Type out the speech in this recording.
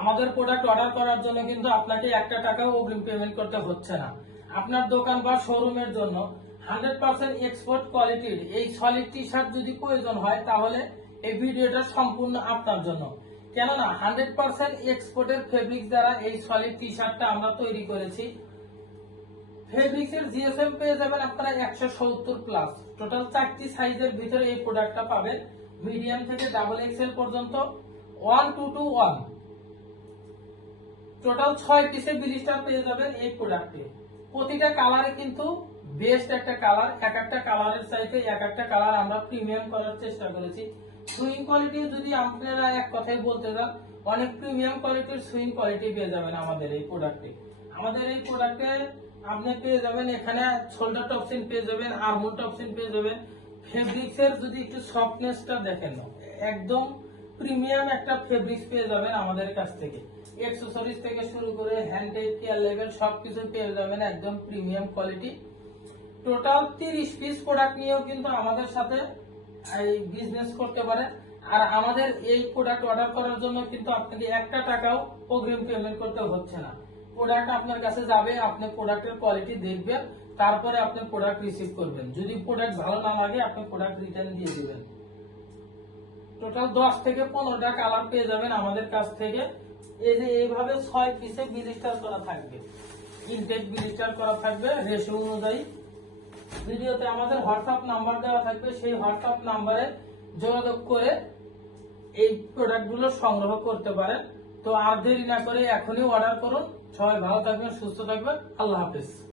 আমাদের product order করার জন্য কিন্তু আপনাকে একটা টাকাও অগ্রিম পেমেন্ট করতে হচ্ছে না। আপনার দোকান বা শোরুমের জন্য 100% এক্সপোর্ট কোয়ালিটির এই সলিড টি শার্ট যদি প্রয়োজন হয় তাহলে এই ভিডিওটা সম্পূর্ণ আপনার জন্য। কেননা 100% এক্সপোর্টের ফেব্রিক্স দ্বারা এই সলিড টি শার্টটা আমরা তৈরি করেছি। ফেব্রিক্সের জিএসএম পেয়ে যাবেন আপনারা 170 প্লাস। টোটাল 4টি সাইজের ভিতরে এই প্রোডাক্টটা পাবেন, মিডিয়াম থেকে ডাবল এক্সেল পর্যন্ত 1221। টোটাল 6 পিসের ব্লিস্টার পেয়ে যাবেন এই প্রোডাক্টে। প্রতিটা কালারে কিন্তু বেস্ট একটা কালার, এক একটা কালারের চাইতে এক একটা কালার আমরা প্রিমিয়াম করার চেষ্টা করেছি। সুইং কোয়ালিটি যদি আপনারা এক কথায় বলতে যান, অনেক প্রিমিয়াম কোয়ালিটির সুইং কোয়ালিটি পেয়ে যাবেন আমাদের এই প্রোডাক্টে। আমাদের এই প্রোডাক্টে আপনি পেয়ে যাবেন এখানে শোল্ডার টপসিন পেয়ে যাবেন, আর্মহোল টপসিন পেয়ে যাবেন। ফেব্রিক্সের যদি একটু সফটনেসটা দেখেন, একদম প্রিমিয়াম একটা ফেব্রিক্স পেয়ে যাবেন আমাদের কাছ থেকে। অ্যাকসেসরিজ থেকে শুরু করে হ্যান্ডটেক, কেয়ার লেভেল সবকিছু পেয়ে যাবেন একদম premium quality. Total 30 piece product নিয়েও কিন্তু আমাদের সাথে এই বিজনেস করতে পারেন। আর আমাদের এই প্রোডাক্ট অর্ডার করার জন্য কিন্তু আপনাকে একটা টাকাও অগ্রিম পেমেন্ট করতে হচ্ছে না। প্রোডাক্ট আপনার কাছে যাবে, আপনি প্রোডাক্টের কোয়ালিটি দেখবেন, তারপরে আপনি প্রোডাক্ট রিসিভ করবেন। যদি প্রোডাক্ট ভালো না লাগে আপনি প্রোডাক্ট রিটার্ন দিয়ে দিবেন। টোটাল 10 থেকে 15টা কালার পেয়ে যাবেন আমাদের কাছ থেকে। এই যে এইভাবে 6 পিসে ব্লিস্টার করা থাকবে, ইনটেক ব্লিস্টার করা থাকবে রেশিও অনুযায়ী। ভিডিওতে আমাদের হোয়াটসঅ্যাপ নাম্বার দেওয়া থাকবে, সেই হোয়াটসঅ্যাপ নাম্বারে যোগাযোগ করে এই প্রোডাক্টগুলো সংগ্রহ করতে পারেন। তো আর দেরি না করে এখনই অর্ডার করুন। সবাই ভালো থাকবেন, সুস্থ থাকবেন। আল্লাহ হাফেজ।